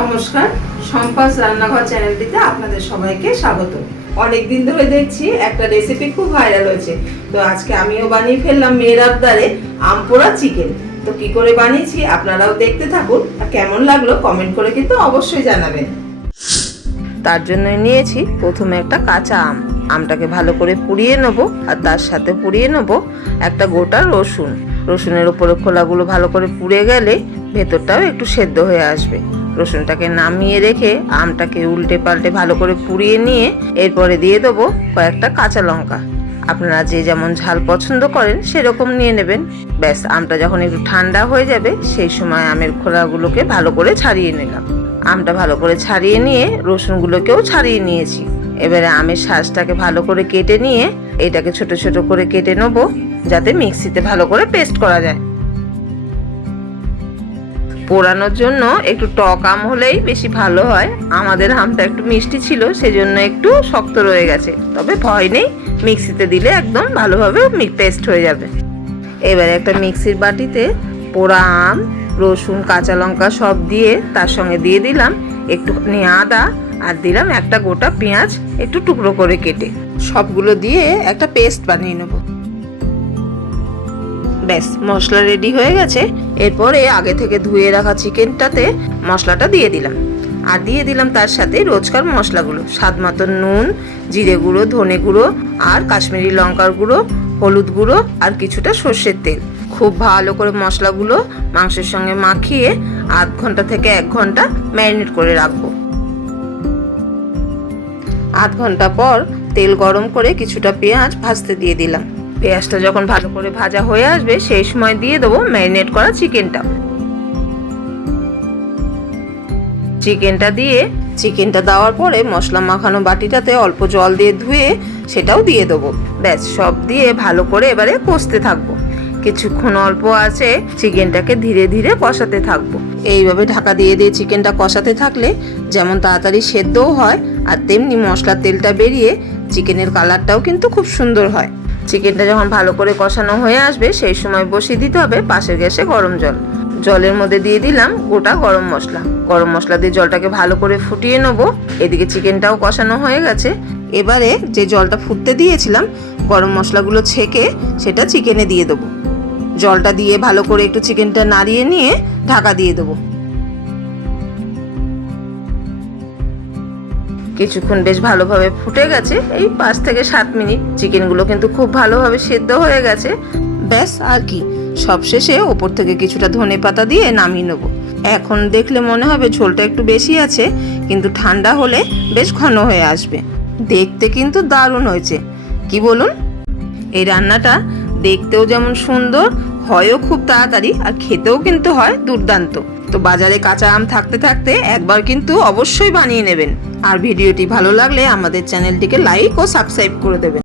নমস্কার, সম্পাস রান্নাঘর চ্যানেলটিতে আপনাদের সবাইকে স্বাগত। অনেকদিন ধরে দেখছি একটা রেসিপি খুব ভাইরাল হয়েছে, তো আজকে আমিও বানিয়ে ফেললাম মেয়ের আবদারে আম পোড়া চিকেন। তো কি করে বানিয়েছি আপনারাও দেখতে থাকুন, আর কেমন লাগলো কমেন্ট করে কিন্তু অবশ্যই জানাবেন। তার জন্য নিয়েছি প্রথমে একটা কাঁচা আম। আমটাকে ভালো করে পুড়িয়ে নেব, আর তার সাথে পুড়িয়ে নেব একটা গোটা রসুন। রসুনের উপরে খোলাগুলো ভালো করে পুড়ে গেলে ভেতরটাও একটু সেদ্ধ হয়ে আসবে। রসুনটাকে নামিয়ে রেখে আমটাকে উল্টে পাল্টে ভালো করে পুড়িয়ে নিয়ে এরপরে দিয়ে দেবো কয়েকটা কাঁচা লঙ্কা। আপনারা যে যেমন ঝাল পছন্দ করেন সেরকম নিয়ে নেবেন। ব্যাস, আমটা যখন একটু ঠান্ডা হয়ে যাবে সেই সময় আমের খোলাগুলোকে ভালো করে ছাড়িয়ে নিলাম। আমটা ভালো করে ছাড়িয়ে নিয়ে রসুনগুলোকেও ছাড়িয়ে নিয়েছি। এবারে আমের শাঁসটাকে ভালো করে কেটে নিয়ে এটাকে ছোট ছোট করে কেটে নেবো, যাতে মিক্সিতে ভালো করে পেস্ট করা যায়। পোড়ানোর জন্য একটু টক আম হলেই বেশি ভালো হয়। আমাদের আমটা একটু মিষ্টি ছিল, সেজন্য একটু শক্ত রয়ে গেছে, তবে ভয় নেই, মিক্সিতে দিলে একদম ভালোভাবে পেস্ট হয়ে যাবে। এবারে একটা মিক্সির বাটিতে পোড়া আম, রসুন, কাঁচা লঙ্কা সব দিয়ে তার সঙ্গে দিয়ে দিলাম একটুখানি আদা, আর দিলাম একটা গোটা পেঁয়াজ একটু টুকরো করে কেটে। সবগুলো দিয়ে একটা পেস্ট বানিয়ে নেব। ব্যাস, মশলা রেডি হয়ে গেছে। এরপরে আগে থেকে ধুয়ে রাখা চিকেনটাতে মশলাটা দিয়ে দিলাম, আর দিয়ে দিলাম তার সাথে রোজকার মশলাগুলো, স্বাদ মতন নুন, জিরে গুঁড়ো, ধনে গুঁড়ো, আর কাশ্মীরি লঙ্কার গুঁড়ো, হলুদ গুঁড়ো, আর কিছুটা সর্ষের তেল। খুব ভালো করে মশলাগুলো মাংসের সঙ্গে মাখিয়ে আধ ঘন্টা থেকে 1 ঘন্টা ম্যারিনেট করে রাখবো। আধ ঘন্টা পর তেল গরম করে কিছুটা পেঁয়াজ ভাজতে দিয়ে দিলাম। পেঁয়াজটা যখন ভালো করে ভাজা হয়ে আসবে সেই সময় দিয়ে দেবো ম্যারিনেট করা চিকেনটা। চিকেনটা দেওয়ার পরে মশলা মাখানো বাটিটাতে অল্প জল দিয়ে ধুয়ে সেটাও দিয়ে দেবো। ব্যাস, সব দিয়ে ভালো করে এবারে কষতে থাকবো। কিছুক্ষণ অল্প আছে চিকেনটাকে ধীরে ধীরে কষাতে থাকবো। এইভাবে ঢাকা দিয়ে দিয়ে চিকেনটা কষাতে থাকলে যেমন তাড়াতাড়ি সেদ্ধও হয়, আর তেমনি মশলার তেলটা বেরিয়ে চিকেনের কালারটাও কিন্তু খুব সুন্দর হয়। চিকেনটা যখন ভালো করে কষানো হয়ে আসবে সেই সময় বসিয়ে দিতে হবে পাশের গ্যাসে গরম জল। জলের মধ্যে দিয়ে দিলাম গোটা গরম মশলা দিয়ে জলটাকে ভালো করে ফুটিয়ে নেবো। এদিকে চিকেনটাও কষানো হয়ে গেছে। এবারে যে জলটা ফুটতে দিয়েছিলাম গরম মশলাগুলো ছেঁকে সেটা চিকেনে দিয়ে দেবো। জলটা দিয়ে ভালো করে একটু চিকেনটা নাড়িয়ে নিয়ে ঢাকা দিয়ে দেবো। কিছুক্ষণ বেশ ভালোভাবে ফুটে গেছে, এই 5 থেকে 7 মিনিট। চিকেনগুলো কিন্তু খুব ভালোভাবে সেদ্ধ হয়ে গেছে। ব্যাস, আর কি, সবশেষে ওপর থেকে কিছুটা ধনেপাতা দিয়ে নামিয়ে নেবো। এখন দেখলে মনে হবে ঝোলটা একটু বেশি আছে, কিন্তু ঠান্ডা হলে বেশ ঘন হয়ে আসবে। দেখতে কিন্তু দারুণ হয়েছে, কি বলুন? এই রান্নাটা দেখতেও যেমন সুন্দর, হয়ও খুব তাড়াতাড়ি, আর খেতেও কিন্তু হয় দুর্দান্ত। তো বাজারে কাঁচা আম থাকতে থাকতে একবার কিন্তু অবশ্যই বানিয়ে নেবেন। আর ভিডিওটি ভালো লাগলে আমাদের চ্যানেলটিকে লাইক ও সাবস্ক্রাইব করে দেবেন।